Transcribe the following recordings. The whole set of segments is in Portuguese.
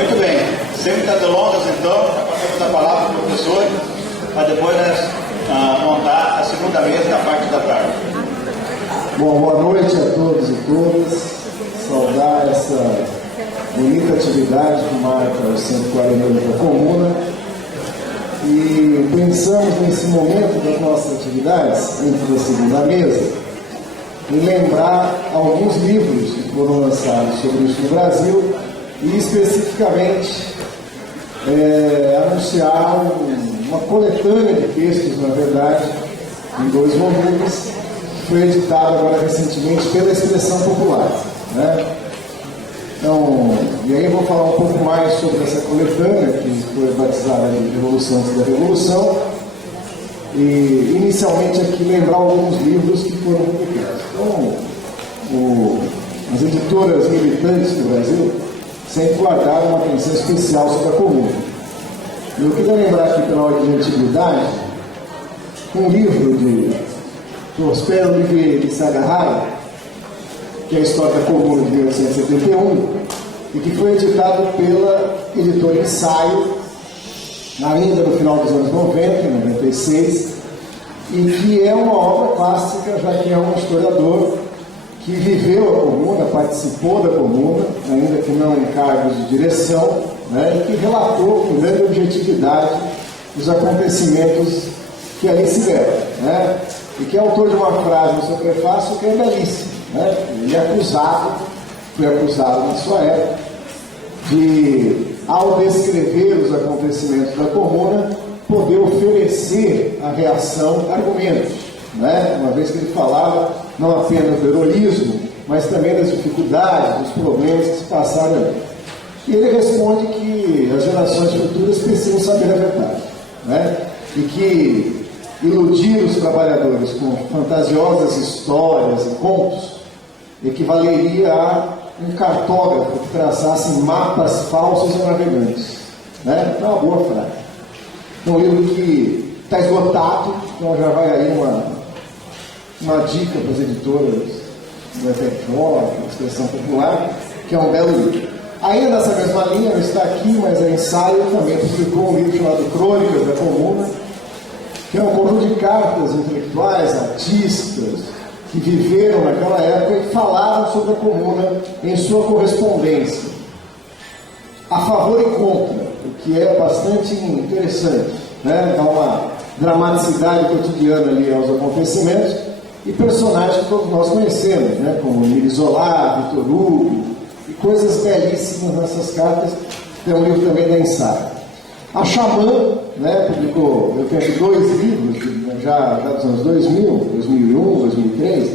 Muito bem, sem muitas delongas então, passamos a palavra para o professor, para depois montar a segunda mesa da parte da tarde. Bom, boa noite a todos e todas. Saudar essa bonita atividade que marca os 140 anos da Comuna. E pensamos nesse momento das nossas atividades, entre a segunda mesa, em lembrar alguns livros que foram lançados sobre isso no Brasil e especificamente anunciar uma coletânea de textos, na verdade, em 2 volumes, que foi editado agora recentemente pela Expressão Popular, né? Então, e aí eu vou falar um pouco mais sobre essa coletânea, que foi batizada de Revolução Antes da Revolução, e inicialmente aqui lembrar alguns livros que foram publicados. Então, as editoras militantes do Brasil sempre guardaram uma atenção especial sobre a Comuna. E eu queria lembrar aqui, pela ordem de antiguidade, um livro de Prospero Oliveira de Sagarra, que é a História da Comuna de 1871, e que foi editado pela editora Ensaio, ainda no final dos anos 90, em 96, e que é uma obra clássica, já que é um historiador que viveu a Comuna, participou da Comuna, ainda que não em cargos de direção, né, e que relatou com grande objetividade os acontecimentos que ali se deram, né, e que é autor de uma frase no seu prefácio que é belíssima, né? Ele foi acusado na sua época de, ao descrever os acontecimentos da Comuna, poder oferecer à reação argumentos, né? Uma vez que ele falava não apenas do heroísmo, mas também das dificuldades, dos problemas que se passaram ali. E ele responde que as gerações futuras precisam saber a verdade, né? E que iludir os trabalhadores com fantasiosas histórias e contos equivaleria a um cartógrafo que traçasse mapas falsos a navegantes, né? Então é uma boa frase. É um livro que está esgotado, então já vai aí uma dica para as editoras do FFO, Expressão Popular, que é um belo livro. Ainda nessa mesma linha, não está aqui, mas é Ensaio, também publicou um livro chamado Crônicas da Comuna, que é um conjunto de cartas intelectuais, artistas, que viveram naquela época e falaram sobre a Comuna em sua correspondência, a favor e contra, o que é bastante interessante, né? Dá uma dramaticidade cotidiana ali aos acontecimentos e personagens que todos nós conhecemos, né? Como Emile Zola, Victor Hugo, e coisas belíssimas nessas cartas. Tem um livro também da Ensaio. A Xamã, né, publicou, eu tenho aqui 2 livros, já dos anos 2000, 2001, 2003,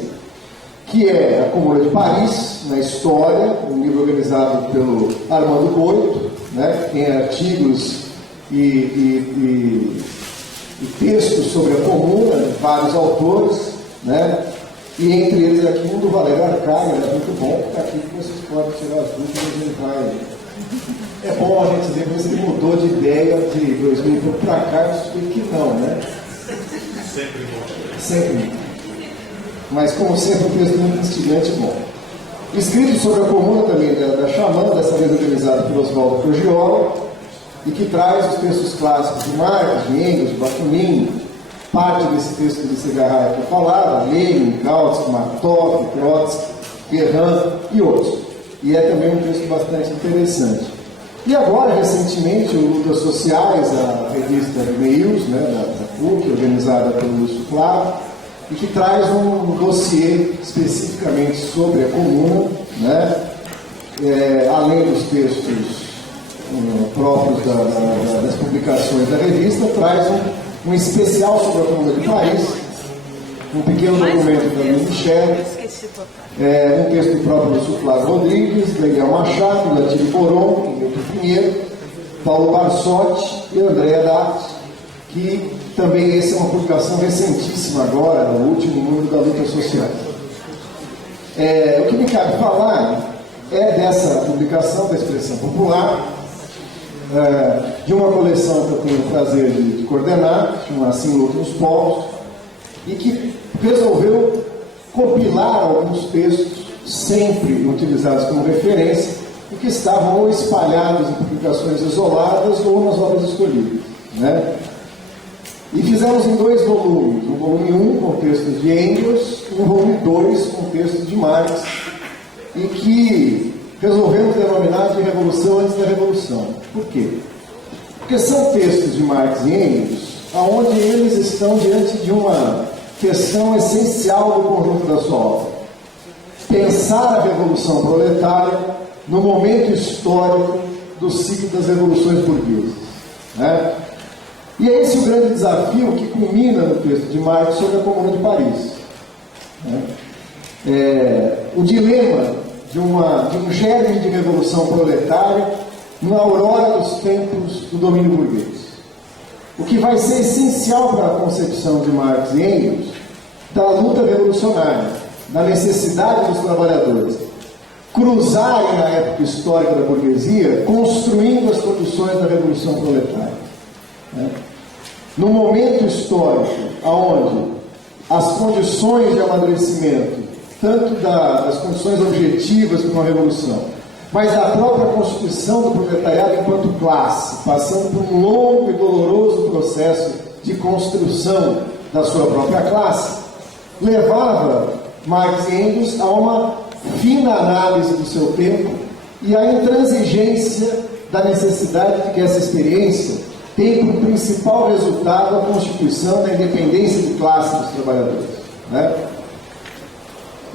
que é A Comuna de Paris, na História, um livro organizado pelo Armando Boito, né, tem artigos e textos sobre a Comuna, de vários autores, né, e entre eles aqui um do Valério Arcaio, é muito bom, que está aqui que vocês podem tirar as dúvidas e entrar. É bom a gente ver se ele mudou de ideia de 2000 para cá, eu suspeito que não, né? Sempre bom. Sempre. Mas, como sempre, um texto muito instigante e bom. Escrito sobre a Comuna também da Xamã, dessa vez organizado por Oswaldo Crogiola, e que traz os textos clássicos de Marx, de Engels, de Bakunin, parte desse texto de Segarra que eu falava, Lenin, Kautsky, Martov, Trotsky, Guerrin e outros. E é também um texto bastante interessante. E agora, recentemente, o Lutas Sociais, a revista News, né, da PUC, organizada pelo Lúcio Flávio, e que traz um dossiê especificamente sobre a Comuna, né, além dos textos próprios das publicações da revista, traz um especial sobre a Comuna de Paris, um pequeno documento da Michel, um texto próprio do Lúcio Flávio Rodrigues, Daniel Machado, do Atílio Coron, Milton Pinheiro, Paulo Barsotti e Andréa Datti, que também essa é uma publicação recentíssima agora, no último número da Lutas Sociais. O que me cabe falar é dessa publicação da Expressão Popular, de uma coleção que eu tenho o prazer de coordenar, chama Assim Lutam os Povos, e que resolveu compilar alguns textos sempre utilizados como referência e que estavam ou espalhados em publicações isoladas ou nas obras escolhidas, né? E fizemos em 2 volumes, um volume 1 com textos de Engels, e um volume 2 com textos de Marx, e que resolvemos denominar de Revolução antes da Revolução. Por quê? Porque são textos de Marx e Engels, onde eles estão diante de uma questão essencial do conjunto da sua obra. Pensar a Revolução Proletária no momento histórico do ciclo das revoluções burguesas, né? E é esse o grande desafio que culmina no texto de Marx sobre a Comuna de Paris, né? O dilema de um germe de revolução proletária na aurora dos tempos do domínio burguês. O que vai ser essencial para a concepção de Marx e Engels da luta revolucionária, da necessidade dos trabalhadores cruzarem na época histórica da burguesia, construindo as condições da revolução proletária, né? No momento histórico onde as condições de amadurecimento, tanto das condições objetivas para uma revolução, mas da própria constituição do proletariado enquanto classe, passando por um longo e doloroso processo de construção da sua própria classe, levava Marx e Engels a uma fina análise do seu tempo e a intransigência da necessidade de que essa experiência tem como principal resultado a constituição da independência de classe dos trabalhadores, né?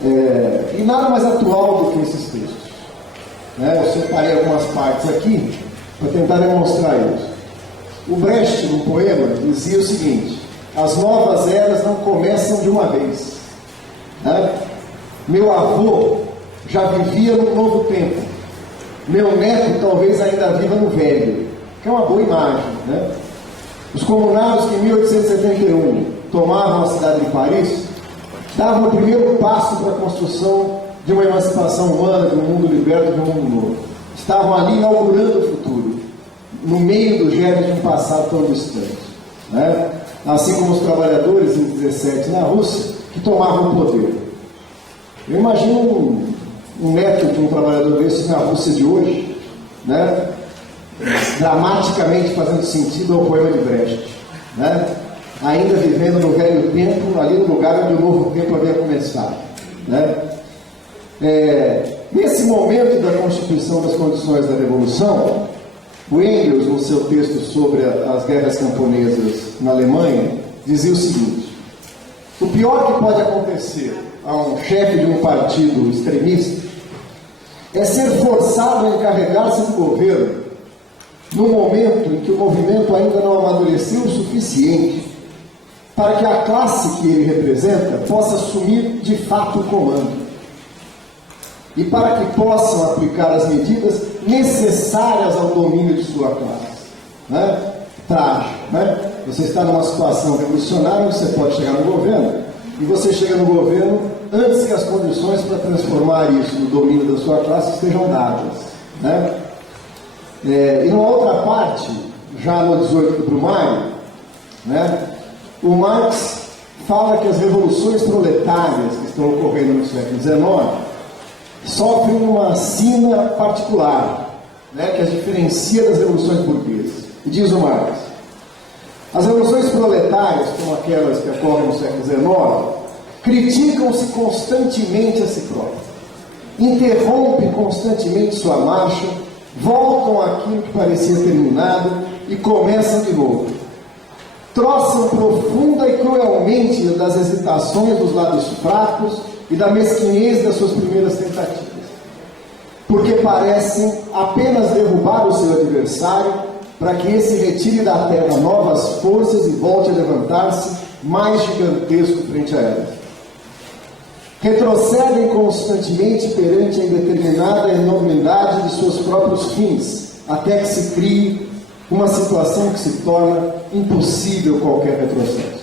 E nada mais atual do que esses textos, né? Eu separei algumas partes aqui para tentar demonstrar isso. O Brecht, no poema, dizia o seguinte: as novas eras não começam de uma vez, né? Meu avô já vivia no novo tempo, meu neto talvez ainda viva no velho, que é uma boa imagem, né? Os comunados que em 1871 tomavam a cidade de Paris davam o primeiro passo para a construção de uma emancipação humana, de um mundo liberto, de um mundo novo. Estavam ali inaugurando o futuro, no meio do germe de um passado tão distante, né? Assim como os trabalhadores em 17 na Rússia, que tomavam o poder. Eu imagino um neto de um trabalhador desse na Rússia de hoje, né? Dramaticamente fazendo sentido ao poema de Brecht, né? Ainda vivendo no velho tempo, ali no lugar onde o novo tempo havia começado, né? Nesse momento da constituição das condições da Revolução, o Engels, no seu texto sobre as guerras camponesas na Alemanha, dizia o seguinte: o pior que pode acontecer a um chefe de um partido extremista é ser forçado a encarregar-se do governo no momento em que o movimento ainda não amadureceu o suficiente para que a classe que ele representa possa assumir de fato o comando e para que possam aplicar as medidas necessárias ao domínio de sua classe, né? Trágico, né? Você está numa situação revolucionária, você pode chegar no governo e você chega no governo antes que as condições para transformar isso no domínio da sua classe estejam dadas, né? E numa outra parte, já no 18 de Brumário, né, o Marx fala que as revoluções proletárias que estão ocorrendo no século XIX sofrem uma sina particular, né, que as diferencia das revoluções burguesas. E diz o Marx: as revoluções proletárias, como aquelas que ocorrem no século XIX, criticam-se constantemente a si próprias, interrompem constantemente sua marcha, voltam àquilo que parecia terminado e começam de novo. Troçam profunda e cruelmente das hesitações dos lados fracos e da mesquinhez das suas primeiras tentativas, porque parecem apenas derrubar o seu adversário para que esse retire da terra novas forças e volte a levantar-se mais gigantesco frente a elas. Retrocedem constantemente perante a indeterminada enormidade de seus próprios fins, até que se crie uma situação que se torna impossível qualquer retrocesso.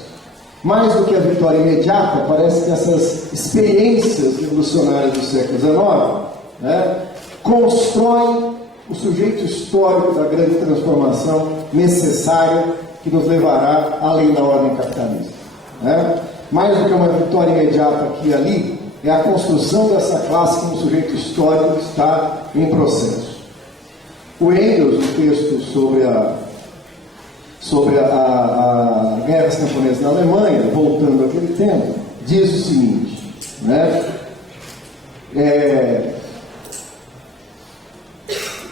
Mais do que a vitória imediata, parece que essas experiências revolucionárias do século XIX, né, constroem o sujeito histórico da grande transformação necessária que nos levará além da ordem capitalista, né? Mais do que uma vitória imediata aqui e ali, é a construção dessa classe como sujeito histórico que está em processo. O Engels, no texto sobre a guerra camponesa na Alemanha, voltando àquele tempo, diz o seguinte, né?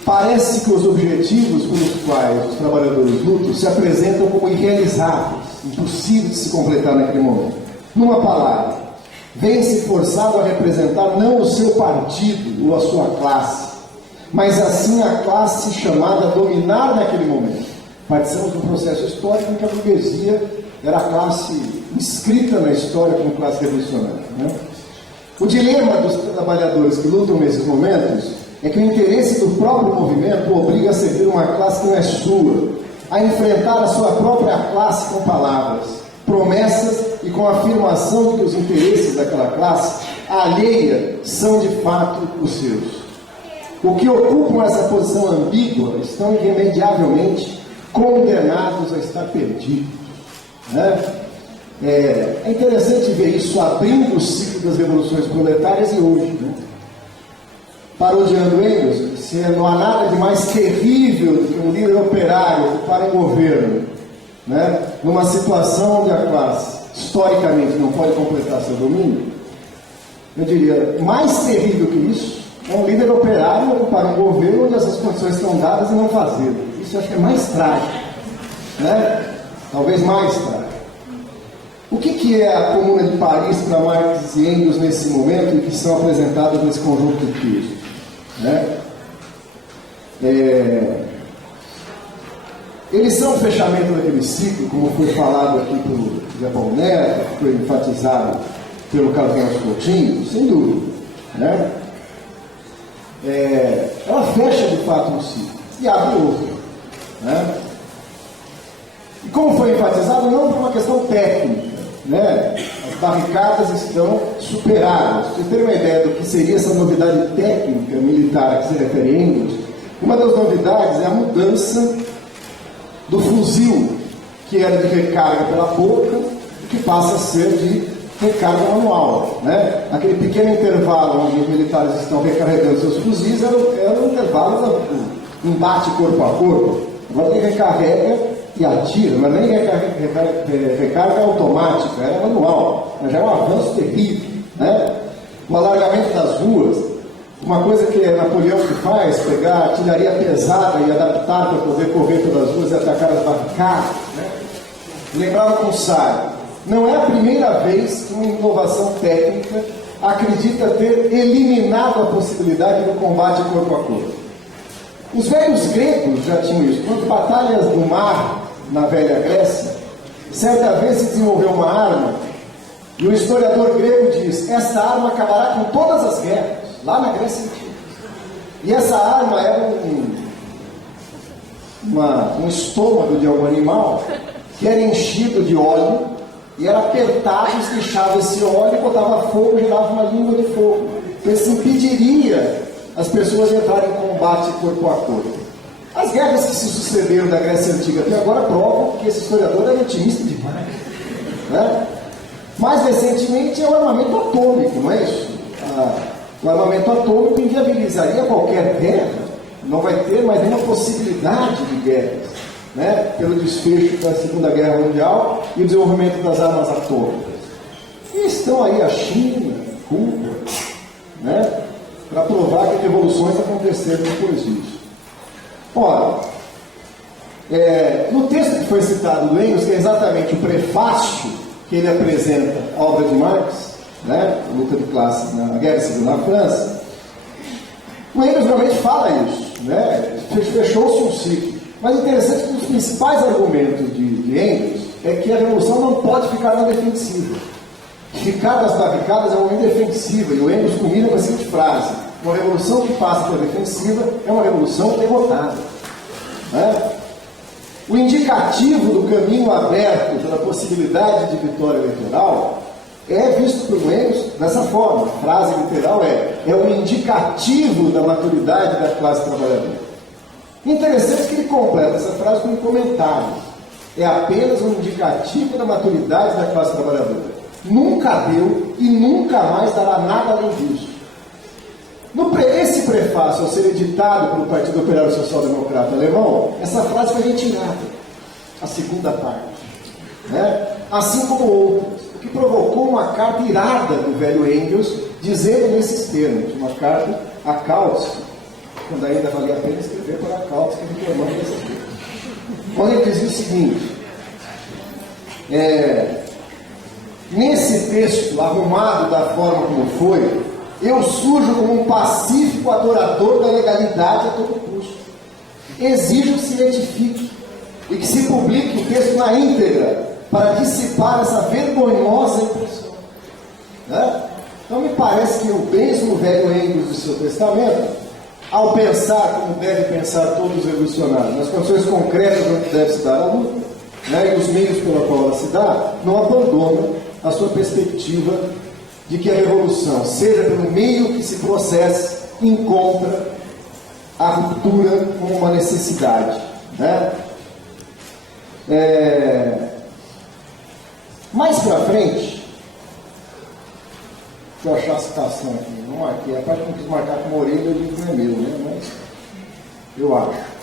Parece que os objetivos pelos quais os trabalhadores lutam se apresentam como irrealizáveis, impossíveis de se completar naquele momento. Numa palavra, vem-se forçado a representar não o seu partido ou a sua classe, mas assim a classe chamada a dominar naquele momento. Participamos de um processo histórico em que a burguesia era a classe inscrita na história como classe revolucionária, né? O dilema dos trabalhadores que lutam nesses momentos é que o interesse do próprio movimento o obriga a servir uma classe que não é sua, a enfrentar a sua própria classe com palavras, promessas e com a afirmação de que os interesses daquela classe alheia são de fato os seus. O que ocupam essa posição ambígua estão irremediavelmente condenados a estar perdidos, né? É interessante ver isso abrindo o ciclo das revoluções proletárias e hoje, né? Parodiando Engels, se não há nada de mais terrível do que um líder operário para o governo, né? Numa situação onde a classe historicamente não pode completar seu domínio, eu diria, mais terrível que isso é um líder operário ocupar um governo onde essas condições estão dadas e não fazê-lo. Isso eu acho que é mais trágico, né? Talvez mais trágico. O que é a Comuna de Paris para Marx e Engels nesse momento e que são apresentados nesse conjunto de textos, né? Eles são o fechamento daquele ciclo, como foi falado aqui pelo Zé Paulo Neto, que foi enfatizado pelo Carlos Coutinho, sem dúvida, né? Ela fecha de fato um ciclo e abre outro, né? E como foi enfatizado, não por uma questão técnica, né? As barricadas estão superadas. Para vocês terem uma ideia do que seria essa novidade técnica militar a que se refere a Engels, uma das novidades é a mudança do fuzil, que era de recarga pela boca, que passa a ser de recarga manual, né? Aquele pequeno intervalo onde os militares estão recarregando seus fuzis era o intervalo do embate corpo a corpo. Agora ele recarrega e atira, mas nem recarga automática, era manual, mas já é um avanço terrível, né? O alargamento das ruas, uma coisa que Napoleão que faz, pegar artilharia pesada e adaptar para poder correr pelas ruas e atacar as barricadas, né? Lembrava com Sá, não é a primeira vez que uma inovação técnica acredita ter eliminado a possibilidade do combate corpo a corpo. Os velhos gregos já tinham isso. Quando batalhas no mar, na velha Grécia, certa vez se desenvolveu uma arma, e o historiador grego diz: essa arma acabará com todas as guerras, lá na Grécia Antiga. E essa arma era um estômago de algum animal que era enchido de óleo e era apertado, estrechava esse óleo e botava fogo e dava uma língua de fogo. Então isso impediria as pessoas de entrarem em combate corpo a corpo. As guerras que se sucederam da Grécia Antiga até agora provam que esse historiador era otimista demais, né? Mais recentemente é o armamento atômico, não é isso? O armamento atômico inviabilizaria qualquer guerra, não vai ter mais nenhuma possibilidade de guerras, né? Pelo desfecho da Segunda Guerra Mundial e o desenvolvimento das armas atômicas. E estão aí a China, Cuba, né? Para provar que revoluções aconteceram depois disso. Ora, no texto que foi citado do Engels, que é exatamente o prefácio que ele apresenta à obra de Marx, né, a luta de classe na Guerra Civil na França, o Engels realmente fala isso, né? Fechou-se um ciclo. Mas interessante que um dos principais argumentos de Engels é que a revolução não pode ficar na defensiva. Ficar das barricadas é uma indefensiva, e o Engels culmina com a seguinte frase: uma revolução que passa pela defensiva é uma revolução derrotada, né? O indicativo do caminho aberto pela possibilidade de vitória eleitoral é visto por Engels dessa forma. A frase literal é o indicativo da maturidade da classe trabalhadora. Interessante que ele completa essa frase com um comentário: é apenas um indicativo da maturidade da classe trabalhadora. nunca deu e nunca mais dará nada além disso. Esse prefácio, ao ser editado pelo Partido Operário Social Democrata Alemão, essa frase foi retirada, a segunda parte, né? Assim como outras, o que provocou uma carta irada do velho Engels, dizendo nesses termos, uma carta a Kautsky, quando ainda valia a pena escrever para a Kautsky, reclamando dessas coisas. Quando ele dizia o seguinte, nesse texto, arrumado da forma como foi, eu surjo como um pacífico adorador da legalidade a todo custo. Exijo que se retifique e que se publique o texto na íntegra para dissipar essa vergonhosa impressão. Né? Então me parece que o mesmo velho Engels do seu testamento, ao pensar como deve pensar todos os revolucionários, nas condições concretas onde deve se dar a luta, né, e os meios pela qual ela se dá, não abandona a sua perspectiva de que a revolução, seja pelo meio que se processe, encontra a ruptura como uma necessidade. Né? Mais para frente, deixa eu achar a citação aqui, não marquei, a parte que não quis marcar com uma orelha, eu digo que não é meu, né? Mas eu acho.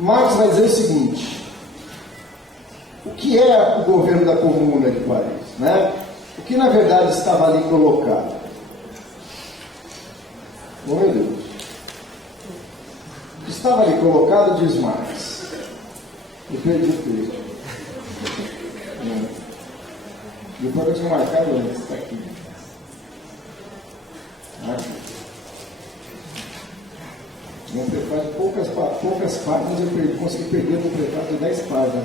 Marx vai dizer o seguinte: o que é o governo da Comuna de Paris? Né? O que na verdade estava ali colocado? Oh, meu Deus. O que estava ali colocado, diz Marx. Eu perdi o texto. Depois eu tinha marcado antes, está aqui. Um prefácio de poucas páginas, eu consegui perder um prefácio de 10 páginas.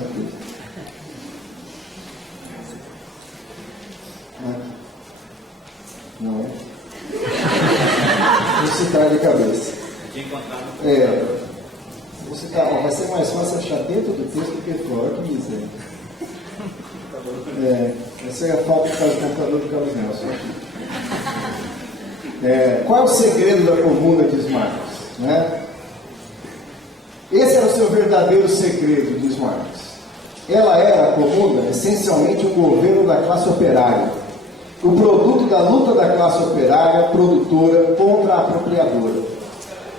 Não. Vou citar de cabeça. Vou citar, vai ser mais fácil achar dentro do texto do que fora, que miséria. Essa é a falta que faz o computador do Carlos Nelson. Qual é o segredo da Comuna, diz Marx? Né? Esse era o seu verdadeiro segredo, diz Marx. Ela era, a Comuna, essencialmente um governo da classe operária, o produto da luta da classe operária produtora contra a apropriadora.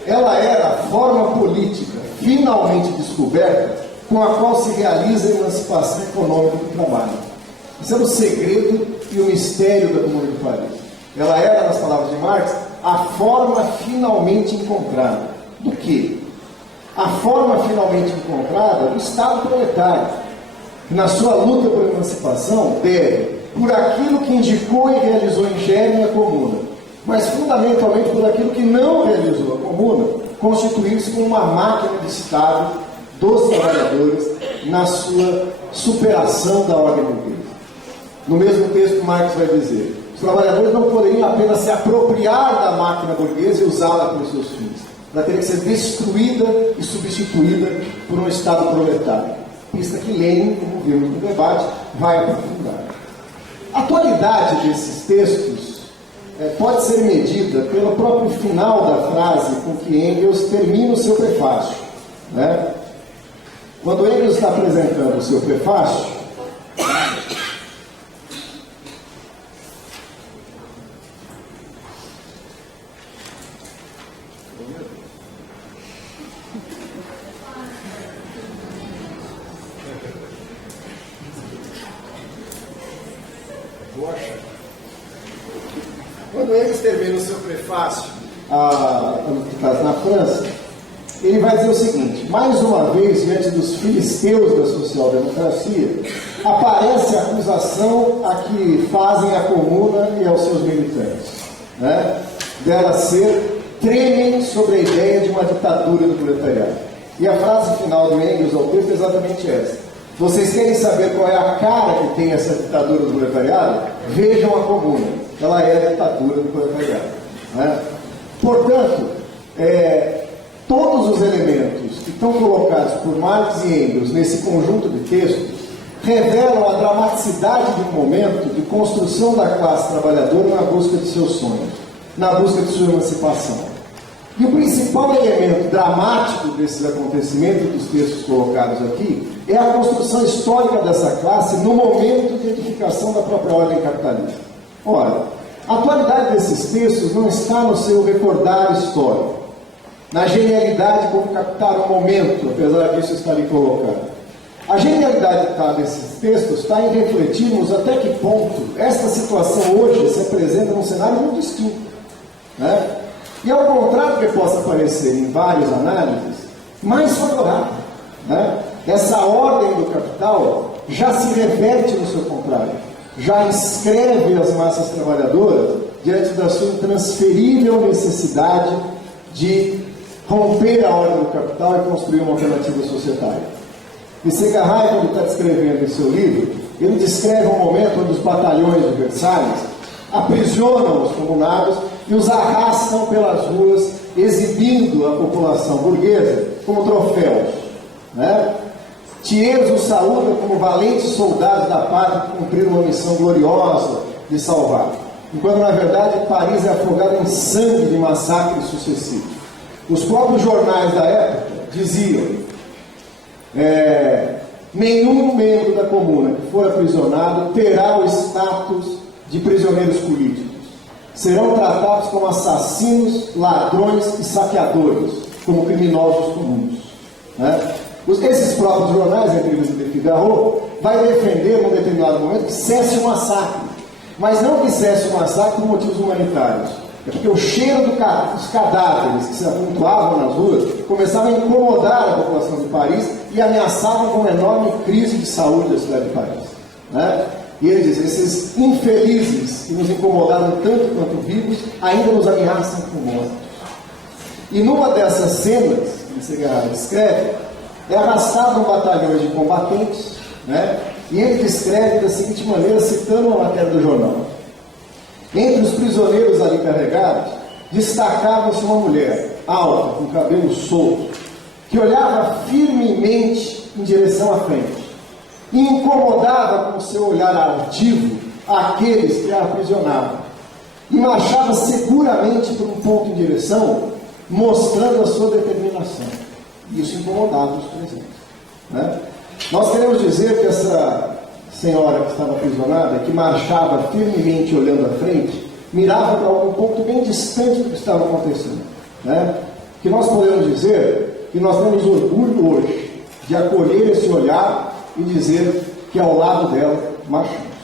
Ela era a forma política finalmente descoberta com a qual se realiza a emancipação econômica do trabalho. Esse era o segredo e o mistério da Comuna de Paris. Ela era, nas palavras de Marx, a forma finalmente encontrada. Do quê? A forma finalmente encontrada do Estado proletário, que na sua luta por emancipação deve, por aquilo que indicou e realizou em germe a Comuna, mas fundamentalmente por aquilo que não realizou a Comuna, constituir-se como uma máquina de Estado dos trabalhadores na sua superação da ordem burguesa. No mesmo texto, Marx vai dizer: os trabalhadores não poderiam apenas se apropriar da máquina burguesa e usá-la para os seus fins. Ela teria que ser destruída e substituída por um Estado proletário. Pista que Lenin, como vimos no debate, vai aprofundar. A atualidade desses textos pode ser medida pelo próprio final da frase com que Engels termina o seu prefácio. Né? Quando Engels está apresentando o seu prefácio, quando Engels termina o seu prefácio, na França, ele vai dizer o seguinte: mais uma vez, diante dos filisteus da social-democracia, aparece a acusação a que fazem a Comuna e aos seus militantes, né? Dela ser, tremem sobre a ideia de uma ditadura do proletariado. E a frase final do Engels ao texto é exatamente essa: vocês querem saber qual é a cara que tem essa ditadura do proletariado? Vejam a Comuna, ela é a ditadura do proletariado. Né? Portanto, todos os elementos que estão colocados por Marx e Engels nesse conjunto de textos revelam a dramaticidade de um momento de construção da classe trabalhadora na busca de seus sonhos, na busca de sua emancipação. E o principal elemento dramático desses acontecimentos dos textos colocados aqui é a construção histórica dessa classe no momento de edificação da própria ordem capitalista. Ora, a atualidade desses textos não está no seu recordar histórico, na genialidade como captar o momento, apesar disso estar ali colocado. A genialidade desses textos está em refletirmos até que ponto esta situação hoje se apresenta num cenário muito distinto, né? E ao contrário do que possa parecer em várias análises, mais favorável, né? Essa ordem do capital já se reverte no seu contrário, já inscreve as massas trabalhadoras diante da sua intransferível necessidade de romper a ordem do capital e construir uma alternativa societária. E Segarra, quando está descrevendo em seu livro, ele descreve um momento onde os batalhões de Versalhes aprisionam os comunados e os arrastam pelas ruas, exibindo a população burguesa como troféus, né? Thiers os saúda como valentes soldados da pátria que cumpriram uma missão gloriosa de salvar, enquanto na verdade Paris é afogado em sangue de massacres sucessivos. Os próprios jornais da época diziam: nenhum membro da comuna que for aprisionado terá o status de prisioneiros políticos. Serão tratados como assassinos, ladrões e saqueadores, como criminosos comuns, né? Esses próprios jornais, a entrevista de Figaro, vai defender, num determinado momento, que cesse o massacre. Mas não que cesse o massacre por motivos humanitários. É porque o cheiro dos cadáveres que se amontoavam nas ruas começava a incomodar a população de Paris e ameaçavam com uma enorme crise de saúde da cidade de Paris, né? E ele diz: esses infelizes que nos incomodaram tanto quanto vivos ainda nos ameaçam com morte. E numa dessas cenas que Segarra descreve, é arrastado um batalhão de combatentes, né? E ele descreve da seguinte maneira, citando uma matéria do jornal: entre os prisioneiros ali carregados, destacava-se uma mulher, alta, com cabelo solto, que olhava firmemente em direção à frente e incomodava com seu olhar altivo aqueles que a aprisionavam, e marchava seguramente por um ponto em direção, mostrando a sua determinação. E isso incomodava os presentes, né? Nós queremos dizer que essa senhora que estava aprisionada, que marchava firmemente olhando à frente, mirava para algum ponto bem distante do que estava acontecendo, né? Que nós podemos dizer que nós temos orgulho hoje de acolher esse olhar e dizer que ao lado dela marchamos.